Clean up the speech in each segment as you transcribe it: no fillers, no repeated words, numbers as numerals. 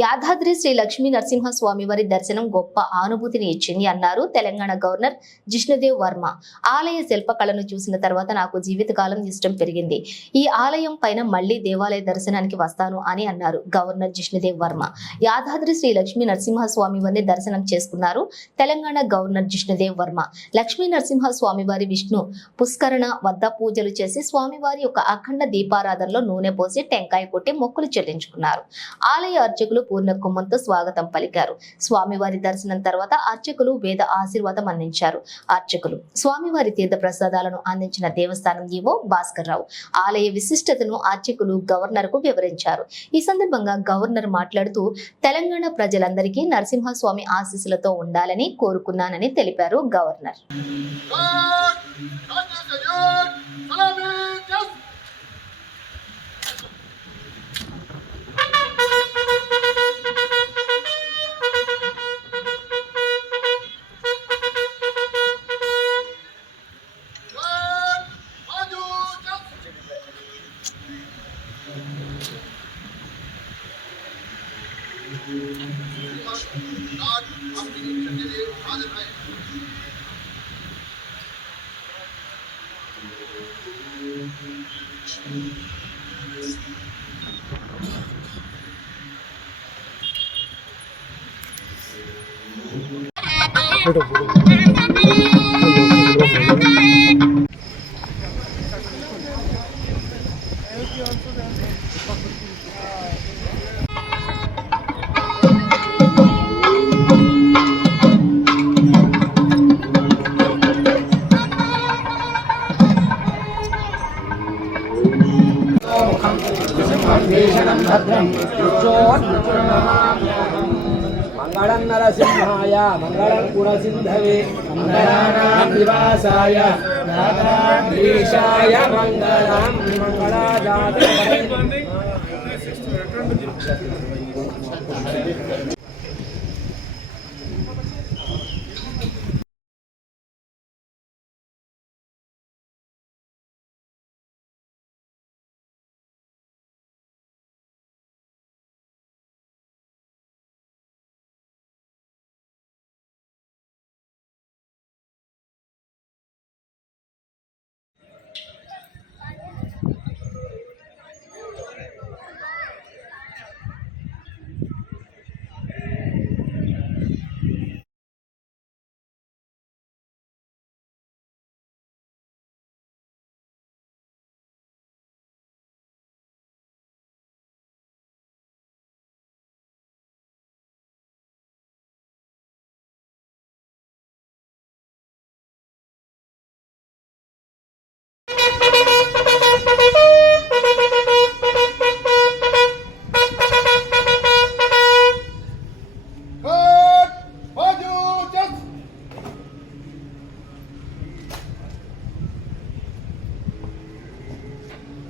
యాదాద్రి శ్రీ లక్ష్మీ నరసింహస్వామి వారి దర్శనం గొప్ప అనుభూతిని ఇచ్చింది అన్నారు తెలంగాణ గవర్నర్ జిష్ణుదేవ్ వర్మ. ఆలయ శిల్పకళను చూసిన తర్వాత నాకు జీవితకాలం ఇష్టం పెరిగింది. ఈ ఆలయం పైన మళ్లీ దేవాలయ దర్శనానికి వస్తాను అని అన్నారు గవర్నర్ జిష్ణుదేవ్ వర్మ. యాదాద్రి శ్రీ లక్ష్మీ నరసింహస్వామి వారిని దర్శనం చేసుకున్నారు తెలంగాణ గవర్నర్ జిష్ణుదేవ్ వర్మ. లక్ష్మీ నరసింహస్వామి వారి విష్ణు పుష్కరణ వద్ద పూజలు చేసి స్వామివారి యొక్క అఖండ దీపారాధనలో నూనె పోసి టెంకాయ కొట్టి మొక్కులు చెల్లించుకున్నారు. ఆలయ అర్చకులు పూర్ణ కుంభంతో స్వాగతం పలికారు. స్వామివారి దర్శనం తర్వాత అర్చకులు వేద ఆశీర్వాదం అందించారు. అర్చకులు స్వామివారి తీర్థ ప్రసాదాలను అందించిన దేవస్థానం ఈవో భాస్కర్ రావు ఆలయ విశిష్టతను అర్చకులు గవర్నర్ కు వివరించారు. ఈ సందర్భంగా గవర్నర్ మాట్లాడుతూ తెలంగాణ ప్రజలందరికీ నరసింహస్వామి ఆశీస్సులతో ఉండాలని కోరుకున్నానని తెలిపారు గవర్నర్. मंगलं नरसिंहाय मंगलं गुणसिन्धवे मंगलानां निवासाय नाथाधीशाय मंगलं मंगलाजातवे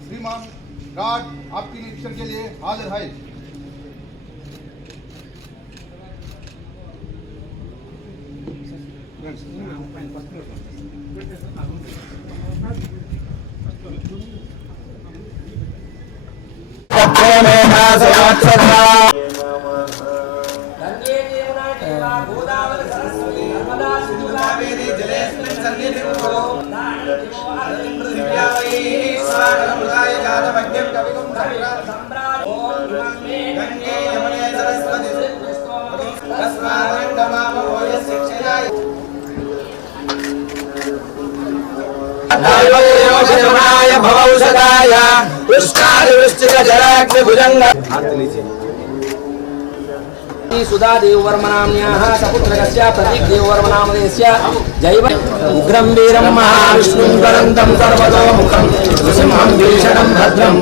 श्रीमान गार्ड आपके निरीक्षण के लिए हाजिर है। भवौषधाय पुष्टादिवृश्चिकजलाग्निभुजङ्ग सुधा देववर्मनाम्न्याः सपुत्रकस्य प्रतीक देववर्मनामधेयस्य जैव उग्रं वीरं महाविष्णुं करन्तं सर्वतोमुखं नृसिंहं भीषणं भद्रं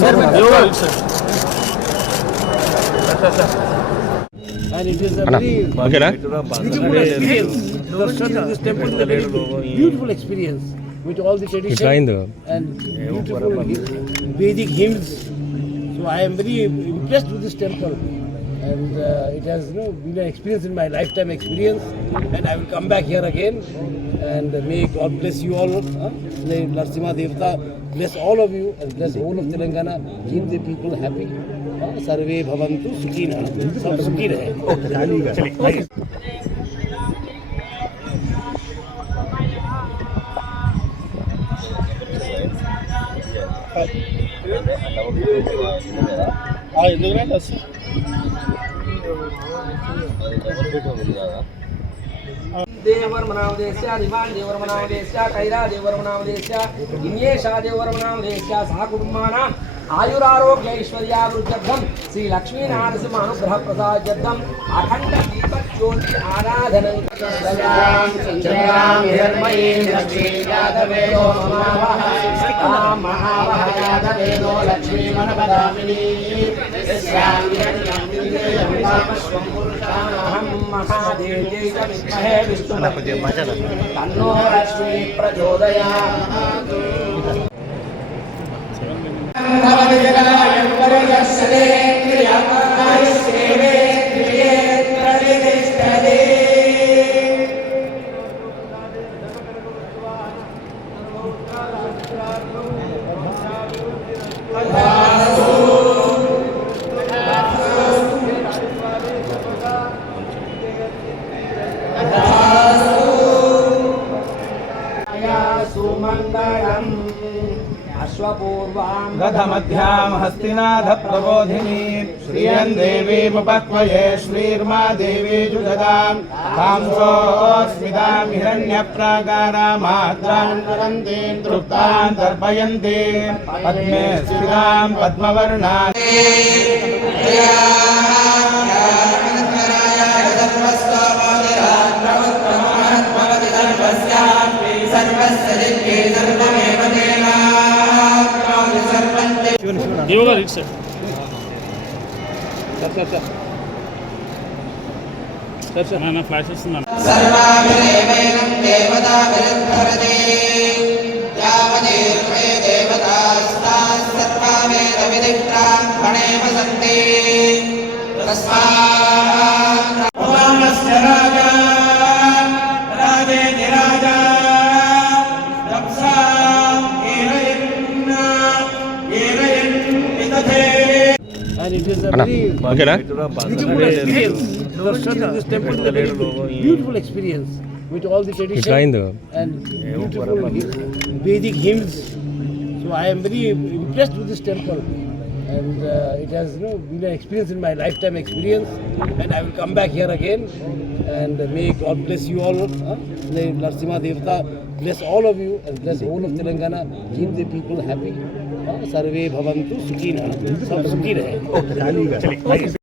And it is a very beautiful experience. Darshan in this temple is a very beautiful experience with all the tradition and beautiful Vedic hymns. So I am very impressed with this temple, and it has been an experience in my lifetime experience. And I will come back here again. And may God bless you all. May Narsimha Devata bless all of you and bless all of Telangana. Keep the people happy. Sarve bhavantu sukhina. Sab sukhi rahe. देवर्मनामदेस्य दिवान देवर्मनामदेस्य कैरा देवर्मनामदेस्य इन्येषा देवर्मनामदेस्य सह कुटुंबाना आयुरारोग्य ऐश्वर्यावृद्ध्यर्थं श्री लक्ष्मी नरसिंह अनुग्रह प्रसादार्थं अखंड दीप ज्योति आराधनं सदां चंद्रां हिरण्मयीं लक्ष्मीं यादवेदो महावः यादवेदो लक्ष्मी मनपदामिनी यस्यां हिरण्यं विद्येयं कामश्वं पुरुषाणहं महादेव्यै च विद्महे विष्णुपत्न्यै तन्नो लक्ष्मी प्रचोदयात् सुमंगलम् अश्वपूर्वां रथमध्यां हस्तिनाथ प्रबोधिनी श्रियं देवीमुपक्वये श्रीर्मा देवी जुगदां तांसोऽस्मितां हिरण्यप्राकारामात्रां करन्तीं तृप्तां तर्पयन्तीं पद्मे स्थितां पद्मवर्णां देवगा रीड सर सर ना फ्लैश इస్తున్నాను सर्वाभिरेवेनं देवताभिरद्धरते यावदेर्वे देवतास्ताः सर्वा वेदविधिब्राह्मणेव सन्ति तस्मात् भवानस्य राजा राजेति राजा and it is a very beautiful experience. Darshan in this temple is a very beautiful experience with all the tradition and beautiful Vedic hymns. So I am very impressed with this temple, and it has been an experience in my lifetime experience. And I will come back here again. And may God bless you all. May Narsimha Devata bless all of you and bless all of Telangana. Keep the people happy. Sarve bhavantu sukhina. Sab sukhi rahe.